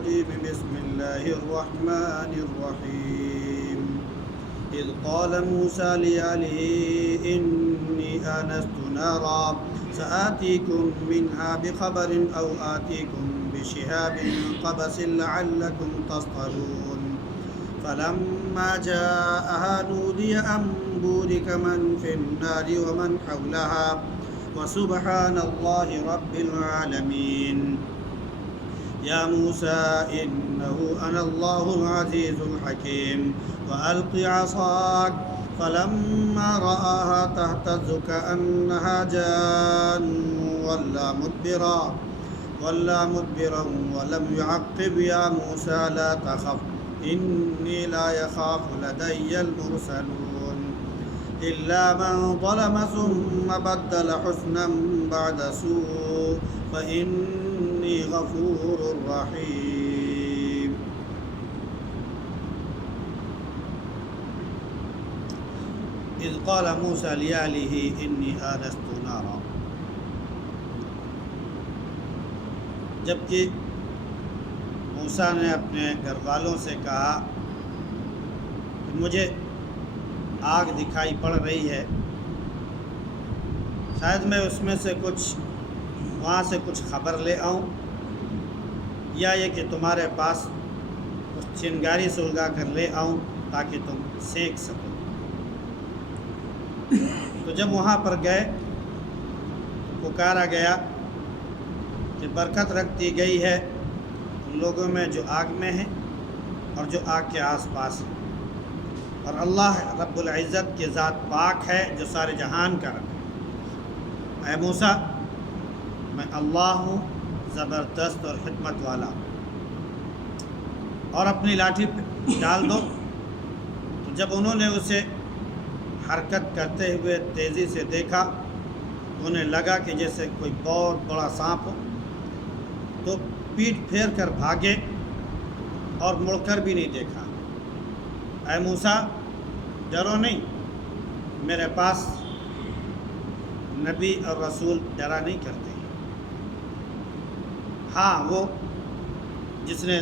الرجيم بسم الله الرحمن الرحيم إذ قال موسى لأهله إني آنست نارا سآتيكم منها بخبر أو آتيكم بشهاب قبس لعلكم تصطلون فلما جاءها نودي أن بورك من في النار ومن حولها وسبحان الله رب العالمين يا موسى إنه أنا الله العزيز الحكيم وألق عصاك فلما رآها تهتز كأنها جان ولا مدبرا ولم يعقب يا موسى لا تخف إني لا يخاف لدي المرسلون إلا من ظلم ثم بدل حسنا بعد سوء فإني غفور رحيم. إذ قال موسى لأهله إني آنست نارا، جبکہ موسیٰ نے اپنے گھر والوں سے کہا کہ مجھے آگ دکھائی پڑ رہی ہے، شاید میں اس میں سے وہاں سے کچھ خبر لے آؤں، یا یہ کہ تمہارے پاس کچھ چنگاری سلگا کر لے آؤں تاکہ تم سینک سکو۔ تو جب وہاں پر گئے تو پکارا گیا کہ برکت رکھ دی گئی ہے ان لوگوں میں جو آگ میں ہیں اور جو آگ کے آس پاس ہیں، اور اللہ رب العزت کی ذات پاک ہے جو سارے جہان کا رب ہے۔ اے موسیٰ، میں اللہ ہوں، زبردست اور حکمت والا، اور اپنی لاٹھی پہ ڈال دو۔ تو جب انہوں نے اسے حرکت کرتے ہوئے تیزی سے دیکھا، انہیں لگا کہ جیسے کوئی بہت بڑا سانپ ہو، تو پیٹھ پھیر کر بھاگے اور مڑ کر بھی نہیں دیکھا۔ اے موسیٰ، ڈرو نہیں، میرے پاس نبی اور رسول ڈرا نہیں کرتے۔ ہاں، وہ جس نے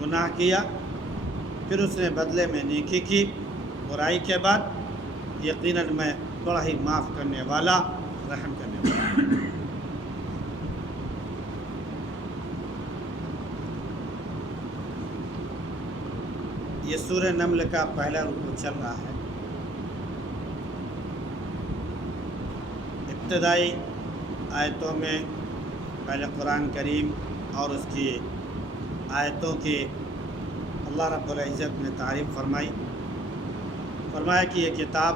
گناہ کیا پھر اس نے بدلے میں نیکی کی برائی کے بعد، یقیناً میں بڑا ہی معاف کرنے والا، رحم کرنے والا۔ یہ سورہ نمل کا پہلا رکوع چل رہا ہے۔ ابتدائی آیتوں میں پہلے قرآن کریم اور اس کی آیتوں کی اللہ رب العزت نے تعریف فرمایا کہ یہ کتاب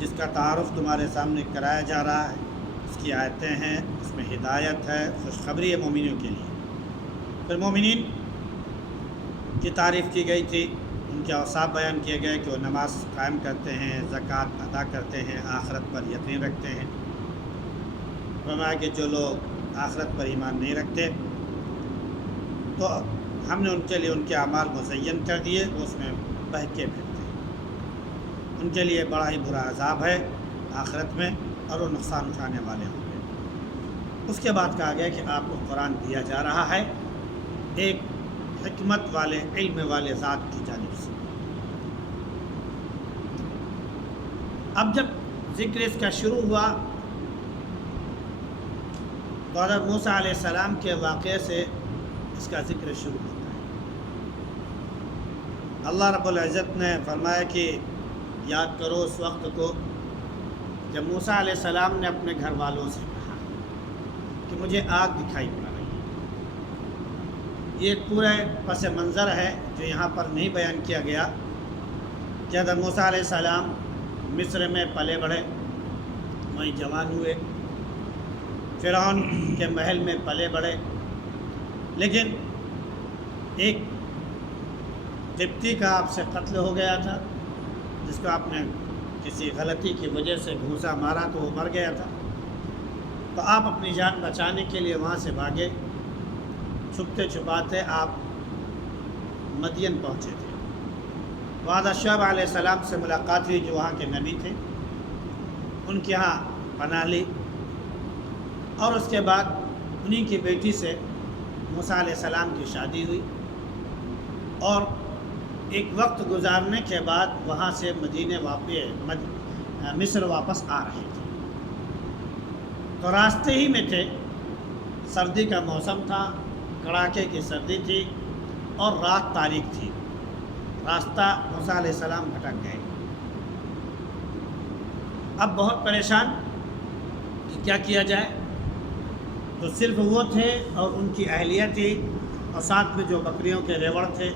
جس کا تعارف تمہارے سامنے کرایا جا رہا ہے، اس کی آیتیں ہیں، اس میں ہدایت ہے، خوشخبری ہے مومنوں کے لیے۔ پھر مومنین کی تعریف کی گئی تھی، ان کے اوصاف بیان کیے گئے کہ وہ نماز قائم کرتے ہیں، زکوٰۃ ادا کرتے ہیں، آخرت پر یقین رکھتے ہیں۔ فرمایا کہ جو لوگ آخرت پر ایمان نہیں رکھتے تو ہم نے ان کے لیے ان کے اعمال مزین کر دیے، وہ اس میں بہکے پھرتے ہیں، ان کے لیے بڑا ہی برا عذاب ہے آخرت میں، اور وہ نقصان اٹھانے والے ہوں گے۔ اس کے بعد کہا گیا کہ آپ کو قرآن دیا جا رہا ہے ایک حکمت والے، علم والے ذات کی جانب سے۔ اب جب ذکر اس کا شروع ہوا تو حضرت موسیٰ علیہ السلام کے واقعے سے اس کا ذکر شروع ہوتا ہے۔ اللہ رب العزت نے فرمایا کہ یاد کرو اس وقت کو جب موسیٰ علیہ السلام نے اپنے گھر والوں سے کہا کہ مجھے آگ دکھائی پڑ رہی ہے۔ یہ پورا پس منظر ہے جو یہاں پر نہیں بیان کیا گیا کہ حضرت موسیٰ علیہ السلام مصر میں پلے بڑھے، وہیں جوان ہوئے، فرعون کے محل میں پلے بڑھے، لیکن ایک قبطی کا آپ سے قتل ہو گیا تھا، جس کو آپ نے کسی غلطی کی وجہ سے گھوسا مارا تو وہ مر گیا تھا۔ تو آپ اپنی جان بچانے کے لیے وہاں سے بھاگے، چھپتے چھپاتے آپ مدین پہنچے تھے۔ وہاں شعیب علیہ السلام سے ملاقات ہوئی جو وہاں کے نبی تھے، ان کے ہاں پناہ لی، اور اس کے بعد انہی کی بیٹی سے موسیٰ علیہ السلام کی شادی ہوئی اور ایک وقت گزارنے کے بعد وہاں سے مصر واپس آ رہے تھے، تو راستے ہی میں تھے، سردی کا موسم تھا، کڑاکے کی سردی تھی اور رات تاریک تھی، راستہ موسیٰ علیہ السلام بھٹک گئے۔ اب بہت پریشان کہ کیا کیا جائے، تو صرف وہ تھے اور ان کی اہلیہ تھی اور ساتھ میں جو بکریوں کے ریوڑ تھے۔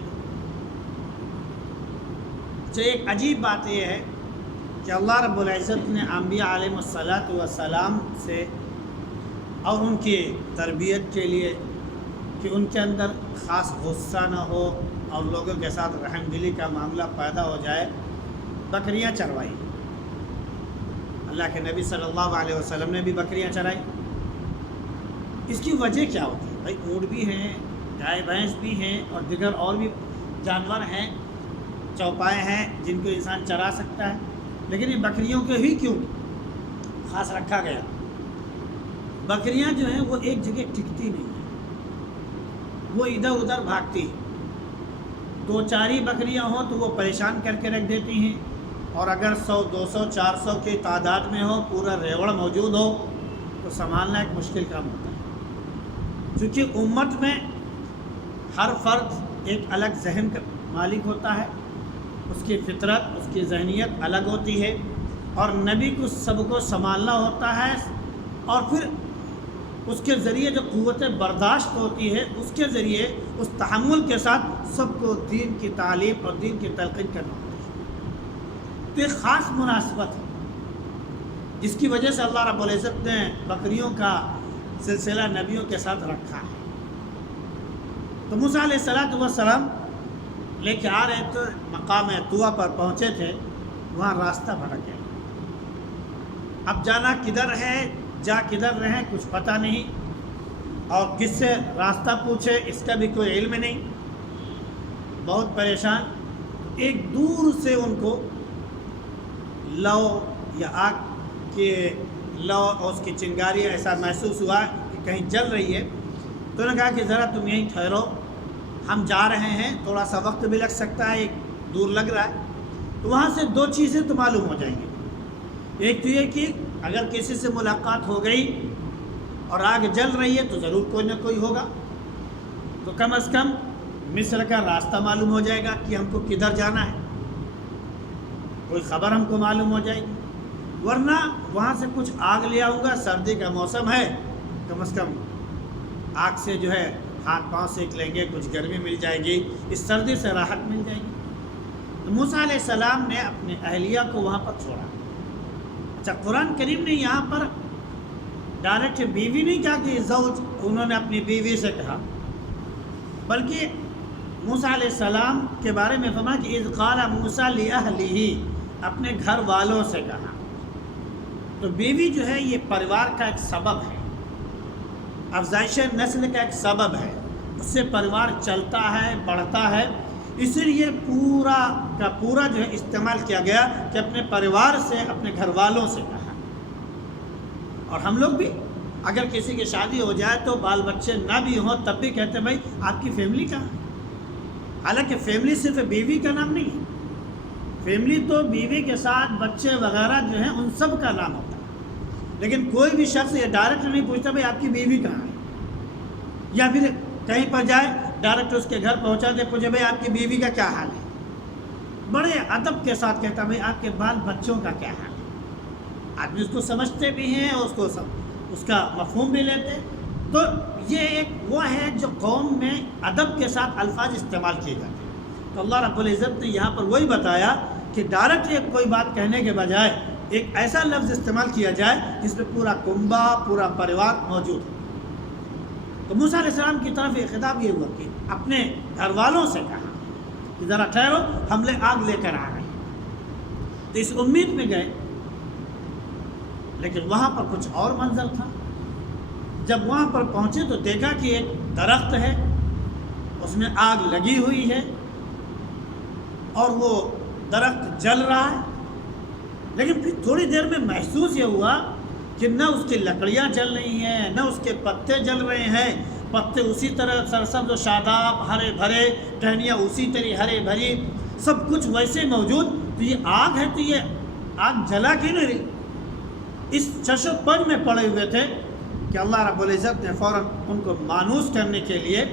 تو ایک عجیب بات یہ ہے کہ اللہ رب العزت نے انبیاء علیہم السلام سے اور ان کی تربیت کے لیے کہ ان کے اندر خاص غصہ نہ ہو اور لوگوں کے ساتھ رحم دلی کا معاملہ پیدا ہو جائے، بکریاں چروائی۔ اللہ کے نبی صلی اللہ علیہ وسلم نے بھی بکریاں چرائی۔ اس کی وجہ کیا ہوتی ہے؟ بھائی اونٹ بھی ہیں، گائے بھینس بھی ہیں اور دیگر اور بھی جانور ہیں، چوپائے ہیں جن کو انسان چرا سکتا ہے، لیکن یہ بکریوں کے ہی کیوں خاص رکھا گیا؟ بکریاں جو ہیں وہ ایک جگہ ٹکتی نہیں ہیں، وہ ادھر ادھر بھاگتی ہیں۔ 2-4 بکریاں ہوں تو وہ پریشان کر کے رکھ دیتی ہیں، اور اگر 100 200 400 کی تعداد میں ہو، پورا ریوڑ موجود ہو تو سنبھالنا ایک مشکل کام ہوتا ہے۔ چونکہ امت میں ہر فرد ایک الگ ذہن کا مالک ہوتا ہے، اس کی فطرت، اس کی ذہنیت الگ ہوتی ہے، اور نبی کو سب کو سنبھالنا ہوتا ہے، اور پھر اس کے ذریعے جو قوت برداشت ہوتی ہے، اس کے ذریعے اس تحمل کے ساتھ سب کو دین کی تعلیم اور دین کی تلقین کرنا ہوتا ہے۔ تو ایک خاص مناسبت ہے جس کی وجہ سے اللہ رب العزت نے بکریوں کا سلسلہ نبیوں کے ساتھ رکھا ہے۔ تو موسیٰ علیہ السلام لے کے آ رہے تو مقام طویٰ پر پہنچے تھے، وہاں راستہ بھٹک گیا۔ اب جانا کدھر ہے، جا کدھر رہے کچھ پتہ نہیں، اور کس سے راستہ پوچھے اس کا بھی کوئی علم نہیں، بہت پریشان۔ ایک دور سے ان کو لو یا آگ کے لو اور اس کی چنگاری ایسا محسوس ہوا کہ کہیں جل رہی ہے، تو انہوں نے کہا کہ ذرا تم یہیں ٹھہرو، ہم جا رہے ہیں، تھوڑا سا وقت بھی لگ سکتا ہے، ایک دور لگ رہا ہے۔ تو وہاں سے 2 چیزیں تو معلوم ہو جائیں گی۔ ایک تو یہ کہ اگر کسی سے ملاقات ہو گئی اور آگ جل رہی ہے تو ضرور کوئی نہ کوئی ہوگا، تو کم از کم مصر کا راستہ معلوم ہو جائے گا کہ ہم کو کدھر جانا ہے، کوئی خبر ہم کو معلوم ہو جائے گی۔ ورنہ وہاں سے کچھ آگ لے آؤں گا، سردی کا موسم ہے، کم از کم آگ سے جو ہے ہاتھ پاؤں سیک لیں گے، کچھ گرمی مل جائے گی، اس سردی سے راحت مل جائے گی۔ تو موسیٰ علیہ السلام نے اپنے اہلیہ کو وہاں پر چھوڑا۔ اچھا، قرآن کریم نے یہاں پر ڈائریکٹ بیوی نہیں کہا کہ زوج، انہوں نے اپنی بیوی سے کہا، بلکہ موسیٰ علیہ السلام کے بارے میں فرمایا کہ اذ قال موسیٰ لأہلہ، اپنے گھر والوں سے کہا۔ تو بیوی جو ہے یہ پریوار کا ایک سبب ہے، افزائش نسل کا ایک سبب ہے، اس سے پریوار چلتا ہے، بڑھتا ہے، اس لیے پورا کا پورا جو ہے استعمال کیا گیا کہ اپنے پریوار سے، اپنے گھر والوں سے کہا۔ اور ہم لوگ بھی اگر کسی کی شادی ہو جائے تو بال بچے نہ بھی ہوں تب بھی کہتے ہیں بھائی آپ کی فیملی کہاں ہے؟ حالانکہ فیملی صرف بیوی کا نام نہیں ہے، فیملی تو بیوی کے ساتھ بچے وغیرہ جو ہیں ان سب کا نام ہوتا ہے، لیکن کوئی بھی شخص یہ ڈائریکٹ نہیں پوچھتا بھائی آپ کی بیوی کہاں ہے، یا پھر کہیں پر جائے ڈائریکٹ اس کے گھر پہنچا دے، پوچھے بھائی آپ کی بیوی کا کیا حال ہے، بڑے ادب کے ساتھ کہتا بھائی آپ کے بال بچوں کا کیا حال ہے۔ آدمی اس کو سمجھتے بھی ہیں اور اس کا مفہوم بھی لیتے۔ تو یہ ایک وہ ہے جو قوم میں ادب کے ساتھ الفاظ استعمال کیے جاتے ہیں۔ تو اللہ رب العزت نے یہاں پر وہی بتایا کہ ڈائریکٹ کوئی بات کہنے کے بجائے ایک ایسا لفظ استعمال کیا جائے جس میں پورا کنبہ، پورا پریوار موجود ہے۔ تو موسیٰ علیہ السلام کی طرف یہ خطاب یہ ہوا کہ اپنے گھر والوں سے کہا کہ ذرا ٹھہرو، ہم آگ لے کر آ رہے ہیں۔ تو اس امید میں گئے، لیکن وہاں پر کچھ اور منظر تھا۔ جب وہاں پر پہنچے تو دیکھا کہ ایک درخت ہے، اس میں آگ لگی ہوئی ہے اور وہ درخت جل رہا ہے، لیکن پھر تھوڑی دیر میں محسوس یہ ہوا کہ نہ اس کی لکڑیاں جل رہی ہیں، نہ اس کے پتے جل رہے ہیں، پتے اسی طرح سرسبز و شاداب ہرے بھرے، ٹہنیاں اسی طرح ہرے بھری، سب کچھ ویسے موجود. تو یہ آگ ہے، تو یہ آگ جلا کیوں نہیں رہی؟ اس چش و پن میں پڑے ہوئے تھے کہ اللہ رب العزت نے فوراً ان کو مانوس کرنے کے لیے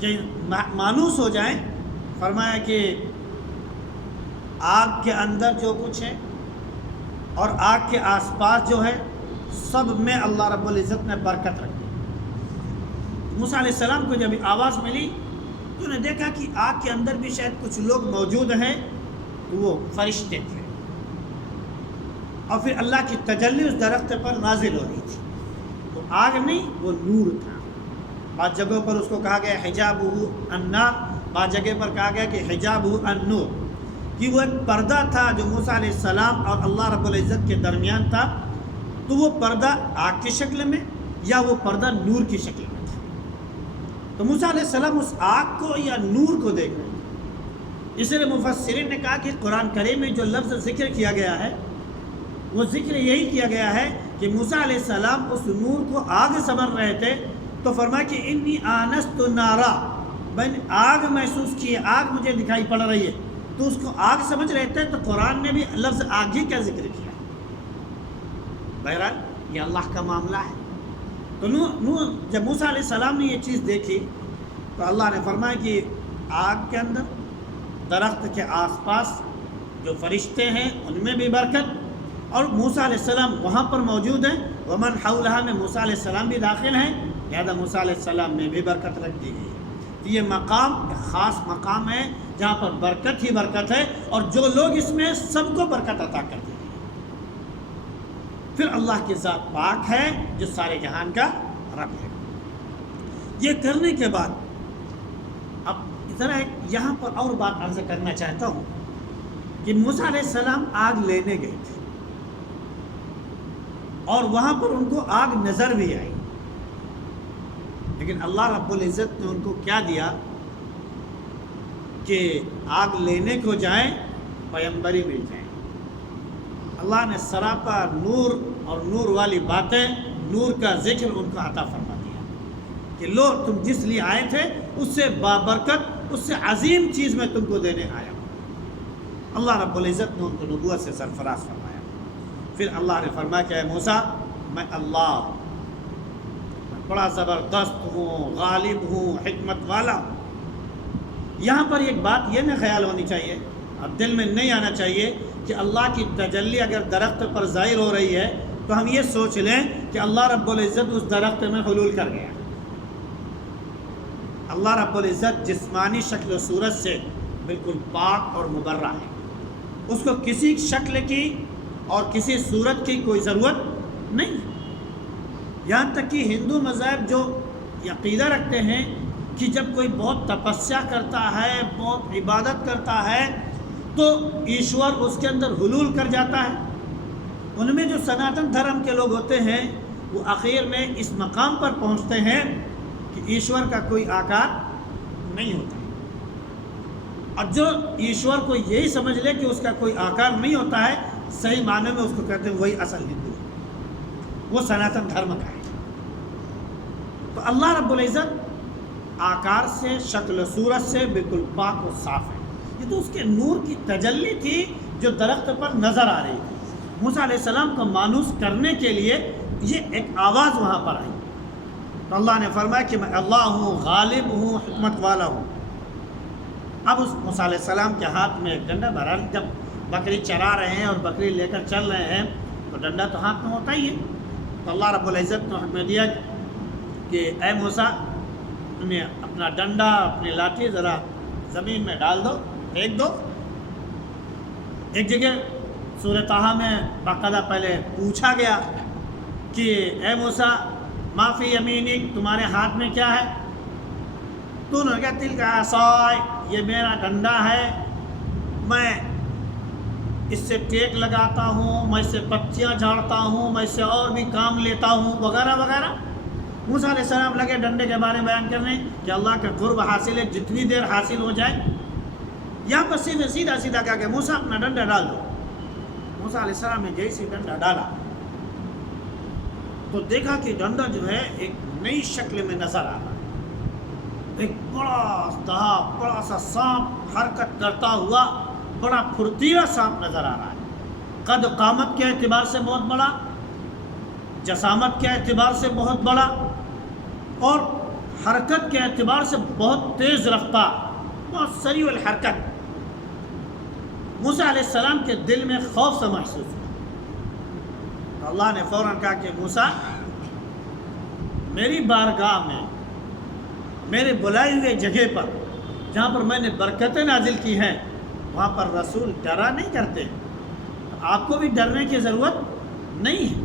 کہ مانوس ہو جائیں، فرمایا کہ آگ کے اندر جو کچھ ہے اور آگ کے آس پاس جو ہے سب میں اللہ رب العزت نے برکت رکھی. موسیٰ علیہ السلام کو جب آواز ملی تو انہیں دیکھا کہ آگ کے اندر بھی شاید کچھ لوگ موجود ہیں، تو وہ فرشتے تھے. اور پھر اللہ کی تجلی اس درخت پر نازل ہو رہی تھی. تو آگ نہیں، وہ نور تھا. بعض جگہوں پر اس کو کہا گیا حجابہ النار، بعض جگہ پر کہا گیا کہ حجابہ النور، کہ وہ ایک پردہ تھا جو موسیٰ علیہ السلام اور اللہ رب العزت کے درمیان تھا. تو وہ پردہ آگ کی شکل میں یا وہ پردہ نور کی شکل میں تھا. تو موسیٰ علیہ السلام اس آگ کو یا نور کو دیکھ رہے تھے. اس لیے مفسرین نے کہا کہ قرآن کریم میں جو لفظ ذکر کیا گیا ہے وہ ذکر یہی کیا گیا ہے کہ موسیٰ علیہ السلام اس نور کو آگ سمجھ رہے تھے. تو فرمایا کہ انی آنست نارا، میں نے آگ محسوس کی ہے، آگ مجھے دکھائی پڑ رہی ہے. تو اس کو آگ سمجھ رہے تھے، تو قرآن نے بھی لفظ آگ ہی کا ذکر کیا. بہرحال یہ اللہ کا معاملہ ہے. تو جب موسیٰ علیہ السلام نے یہ چیز دیکھی تو اللہ نے فرمایا کہ آگ کے اندر، درخت کے آس پاس جو فرشتے ہیں ان میں بھی برکت، اور موسیٰ علیہ السلام وہاں پر موجود ہیں. ومن حولہا میں موسیٰ علیہ السلام بھی داخل ہیں، لہذا موسیٰ علیہ السلام میں بھی برکت رکھ دی گئی. تو یہ مقام ایک خاص مقام ہے جہاں پر برکت ہی برکت ہے، اور جو لوگ اس میں سب کو برکت عطا کرتے ہیں. پھر اللہ کی ذات پاک ہے جو سارے جہان کا رب ہے. یہ کرنے کے بعد اب ذرا یہاں پر اور بات عرض کرنا چاہتا ہوں کہ موسیٰ علیہ السلام آگ لینے گئے تھے اور وہاں پر ان کو آگ نظر بھی آئی، لیکن اللہ رب العزت نے ان کو کیا دیا کہ آگ لینے کو جائیں پیغمبری مل جائیں. اللہ نے سراپا نور اور نور والی باتیں، نور کا ذکر ان کو عطا فرما دیا کہ لو تم جس لیے آئے تھے اس سے بابرکت، اس سے عظیم چیز میں تم کو دینے آیا ہوں. اللہ رب العزت نے ان کو نبوت سے سرفراز فرمایا. پھر اللہ نے فرمایا کہ اے موسیٰ، میں اللہ بڑا زبردست ہوں، غالب ہوں، حکمت والا ہوں. یہاں پر ایک بات یہ نہ خیال ہونی چاہیے، اب دل میں نہیں آنا چاہیے کہ اللہ کی تجلی اگر درخت پر ظاہر ہو رہی ہے تو ہم یہ سوچ لیں کہ اللہ رب العزت اس درخت میں حلول کر گیا. اللہ رب العزت جسمانی شکل و صورت سے بالکل پاک اور مبرہ ہے. اس کو کسی شکل کی اور کسی صورت کی کوئی ضرورت نہیں. یہاں تک کہ ہندو مذہب جو عقیدہ رکھتے ہیں کہ جب کوئی بہت تپسیا کرتا ہے، بہت عبادت کرتا ہے تو ایشور اس کے اندر حلول کر جاتا ہے. ان میں جو سناتن دھرم کے لوگ ہوتے ہیں وہ آخر میں اس مقام پر پہنچتے ہیں کہ ایشور کا کوئی آکار نہیں ہوتا. اور جو ایشور کو یہی سمجھ لے کہ اس کا کوئی آکار نہیں ہوتا ہے، صحیح معنی میں اس کو کہتے ہیں وہی اصل ہندو ہے، وہ سناتن دھرم کا ہے. تو اللہ رب العزت آکار سے، شکل و صورت سے بالکل پاک و صاف ہے. یہ تو اس کے نور کی تجلی تھی جو درخت پر نظر آ رہی تھی. موسیٰ علیہ السلام کو مانوس کرنے کے لیے یہ ایک آواز وہاں پر آئی. تو اللہ نے فرمایا کہ میں اللہ ہوں، غالب ہوں، حکمت والا ہوں. اب اس موسیٰ علیہ السلام کے ہاتھ میں ایک ڈنڈا، بہرحال جب بکری چرا رہے ہیں اور بکری لے کر چل رہے ہیں تو ڈنڈا تو ہاتھ میں ہوتا ہی ہے. تو اللہ رب العزت نے حکم دیا کہ اے موسیٰ، تمہیں اپنا ڈنڈا، اپنی لاٹھی ذرا زمین میں ڈال دو، پھینک دو. ایک جگہ سورہ طٰہٰ میں باقاعدہ پہلے پوچھا گیا کہ اے موسیٰ ما فی یمینک، تمہارے ہاتھ میں کیا ہے؟ تو انہوں نے کہا تلک عصای، یہ میرا ڈنڈا ہے، میں اس سے ٹیک لگاتا ہوں، میں اس سے پتیاں جھاڑتا ہوں، میں اس سے اور بھی کام لیتا ہوں، وغیرہ وغیرہ. موسیٰ علیہ السلام لگے ڈنڈے کے بارے میں بیان کرنے کہ اللہ کا قرب حاصل ہے، جتنی دیر حاصل ہو جائے. یہاں پر سیدھا کہا کہ موسیٰ اپنا ڈنڈا ڈال دو. موسیٰ علیہ السلام نے جیسے ڈنڈا ڈالا تو دیکھا کہ ڈنڈا جو ہے ایک نئی شکل میں نظر آ رہا ہے. ایک بڑا سا سانپ حرکت کرتا ہوا بڑا پھرتیلا سانپ نظر آ رہا ہے. قد قامت کے اعتبار سے بہت بڑا، جسامت کے اعتبار سے بہت بڑا، اور حرکت کے اعتبار سے بہت تیز رفتار، بہت سریع الحرکت. موسیٰ علیہ السلام کے دل میں خوف سے محسوس ہوا. تو اللہ نے فوراً کہا کہ موسیٰ، میری بارگاہ میں، میرے بلائے ہوئے جگہ پر جہاں پر میں نے برکتیں نازل کی ہیں، وہاں پر رسول ڈرا نہیں کرتے، آپ کو بھی ڈرنے کی ضرورت نہیں ہے.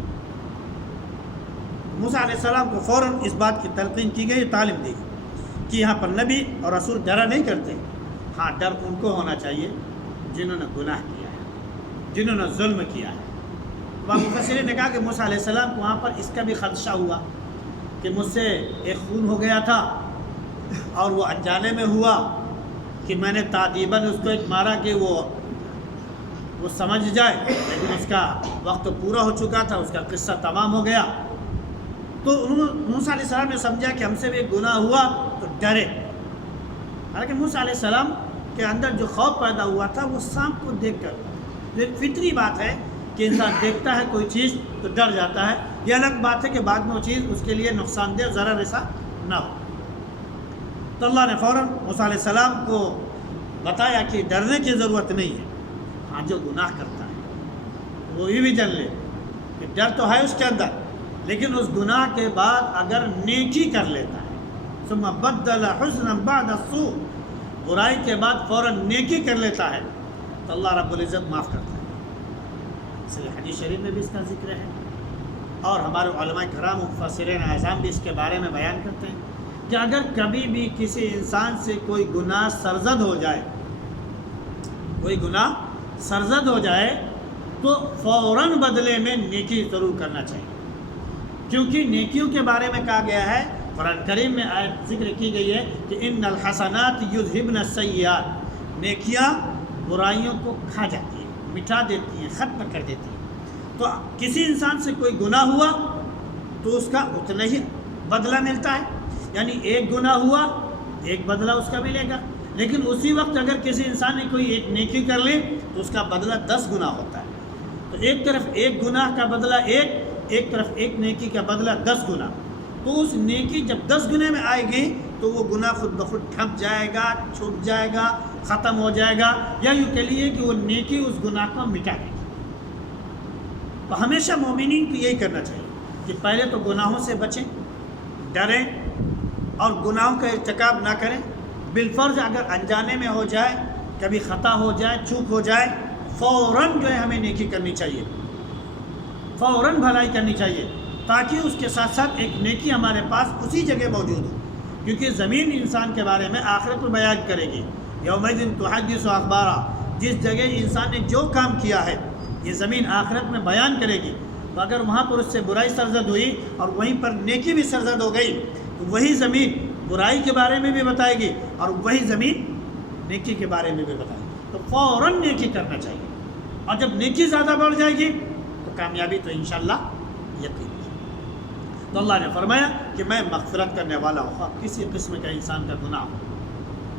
موسیٰ علیہ السلام کو فوراً اس بات کی تلقین کی گئی، تعلیم دی گئی کہ یہاں پر نبی اور رسول ڈرا نہیں کرتے. ہاں، ڈر ان کو ہونا چاہیے جنہوں نے گناہ کیا ہے، جنہوں نے ظلم کیا ہے. مفسرین نے کہا کہ موسیٰ علیہ السلام کو وہاں پر اس کا بھی خدشہ ہوا کہ مجھ سے ایک خون ہو گیا تھا اور وہ انجانے میں ہوا کہ میں نے تعدیباً اس کو ایک مارا کہ وہ سمجھ جائے، لیکن اس کا وقت پورا ہو چکا تھا، اس کا قصہ تمام ہو گیا. تو موسیٰ علیہ السلام نے سمجھا کہ ہم سے بھی ایک گناہ ہوا تو ڈرے. حالانکہ موسیٰ علیہ السلام کے اندر جو خوف پیدا ہوا تھا وہ سانپ کو دیکھ کر، ایک فطری بات ہے کہ انسان دیکھتا ہے کوئی چیز تو ڈر جاتا ہے. یہ الگ بات ہے کہ بعد میں وہ چیز اس کے لیے نقصان دہ ضرر ایسا نہ ہو. تو اللہ نے فوراً موسیٰ علیہ السلام کو بتایا کہ ڈرنے کی ضرورت نہیں ہے. ہاں، جو گناہ کرتا ہے وہ یہ بھی جان لے کہ ڈر تو ہے اس کے اندر، لیکن اس گناہ کے بعد اگر نیکی کر لیتا ہے، ثم بدل حسنا بعد السوء، برائی کے بعد فوراً نیکی کر لیتا ہے تو اللہ رب العزت معاف کرتا ہے. اس لیے حدیث شریف میں بھی اس کا ذکر ہے، اور ہمارے علماء کرام مفسرین اعظام بھی اس کے بارے میں بیان کرتے ہیں کہ اگر کبھی بھی کسی انسان سے کوئی گناہ سرزد ہو جائے، کوئی گناہ سرزد ہو جائے تو فوراً بدلے میں نیکی ضرور کرنا چاہیے. کیونکہ نیکیوں کے بارے میں کہا گیا ہے، قرآن کریم میں آیت ذکر کی گئی ہے کہ ان الحسنات یذہبن السیئات، نیکیاں برائیوں کو کھا جاتی ہیں، مٹا دیتی ہیں، ختم کر دیتی ہیں. تو کسی انسان سے کوئی گناہ ہوا تو اس کا اتنا ہی بدلہ ملتا ہے، یعنی ایک گناہ ہوا ایک بدلہ اس کا ملے گا. لیکن اسی وقت اگر کسی انسان نے کوئی ایک نیکی کر لی تو اس کا بدلہ 10 گنا ہوتا ہے. تو ایک طرف ایک گناہ کا بدلہ ایک طرف ایک نیکی کا بدلہ 10 گنا. تو اس نیکی جب 10 گنے میں آئے گی تو وہ گناہ خود بخود ٹھپ جائے گا، چھپ جائے گا، ختم ہو جائے گا، یا یوں کہہ لیے کہ وہ نیکی اس گناہ کو مٹا دے گی. تو ہمیشہ مومنین کو یہی کرنا چاہیے کہ پہلے تو گناہوں سے بچیں، ڈریں اور گناہوں کا ارتکاب نہ کریں. بالفرض اگر انجانے میں ہو جائے، کبھی خطا ہو جائے، چوک ہو جائے، فوراً جو ہے ہمیں نیکی کرنی چاہیے، فوراً بھلائی کرنی چاہیے، تاکہ اس کے ساتھ ساتھ ایک نیکی ہمارے پاس اسی جگہ موجود ہو. کیونکہ زمین انسان کے بارے میں آخرت میں بیان کرے گی. یومئذ تحدث اخبارا، جس جگہ انسان نے جو کام کیا ہے یہ زمین آخرت میں بیان کرے گی. تو اگر وہاں پر اس سے برائی سرزد ہوئی اور وہیں پر نیکی بھی سرزد ہو گئی تو وہی زمین برائی کے بارے میں بھی بتائے گی اور وہی زمین نیکی کے بارے میں بھی بتائے گی. تو فوراً نیکی کرنا چاہیے، اور جب نیکی زیادہ بڑھ جائے گی تو کامیابی تو انشاءاللہ یقین ہے. تو اللہ نے فرمایا کہ میں مغفرت کرنے والا ہوں، خواہ کسی قسم کا انسان کا گناہ ہو.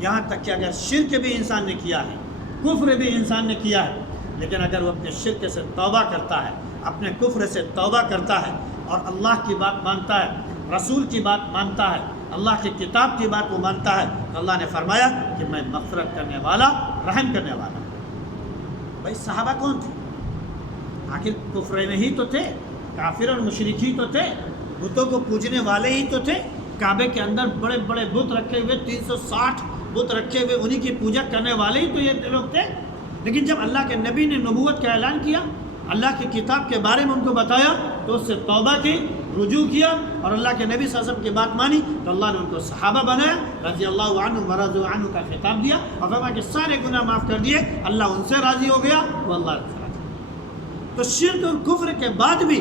یہاں تک کہ اگر شرک بھی انسان نے کیا ہے، کفر بھی انسان نے کیا ہے، لیکن اگر وہ اپنے شرک سے توبہ کرتا ہے، اپنے کفر سے توبہ کرتا ہے اور اللہ کی بات مانتا ہے، رسول کی بات مانتا ہے، اللہ کی کتاب کی بات وہ مانتا ہے، تو اللہ نے فرمایا کہ میں مغفرت کرنے والا، رحم کرنے والا. بھائی صحابہ کون تھے؟ آخر کفر میں ہی تو تھے، کافر اور مشرک ہی تو تھے، بتوں کو پوجنے والے ہی تو تھے. کعبے کے اندر بڑے بڑے بت رکھے ہوئے، 360 بت رکھے ہوئے، انہی کی پوجا کرنے والے ہی تو یہ لوگ تھے. لیکن جب اللہ کے نبی نے نبوت کا اعلان کیا، اللہ کی کتاب کے بارے میں ان کو بتایا، تو اس سے توبہ کی، رجوع کیا اور اللہ کے نبی صلی اللہ علیہ وسلم کی بات مانی، تو اللہ نے ان کو صحابہ بنایا، رضی اللہ عنہم ورضوا عنہ کا خطاب دیا اور فرمایا کہ سارے گناہ معاف کر دیے، اللہ ان سے راضی ہو گیا، وہ اللہ سے راضی. تو شرک اور کفر کے بعد بھی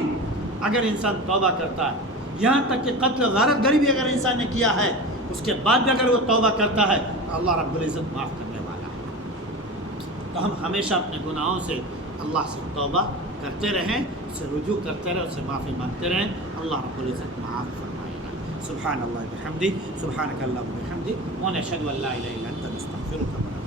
اگر انسان توبہ کرتا ہے، یہاں تک کہ قتل غارت گری بھی اگر انسان نے کیا ہے، اس کے بعد بھی اگر وہ توبہ کرتا ہے تو اللہ رب العزت معاف کرنے والا ہے. تو ہم ہمیشہ اپنے گناہوں سے اللہ سے توبہ کرتے رہیں، اس سے رجوع کرتے رہیں، اس سے معافی مانگتے رہیں، اللہ رب العزت معاف فرمائے گا. سبحان اللہ بحمدہ، سبحانک اللہم وبحمدک، ونشہد ان لا الہ الا انت، نستغفرک۔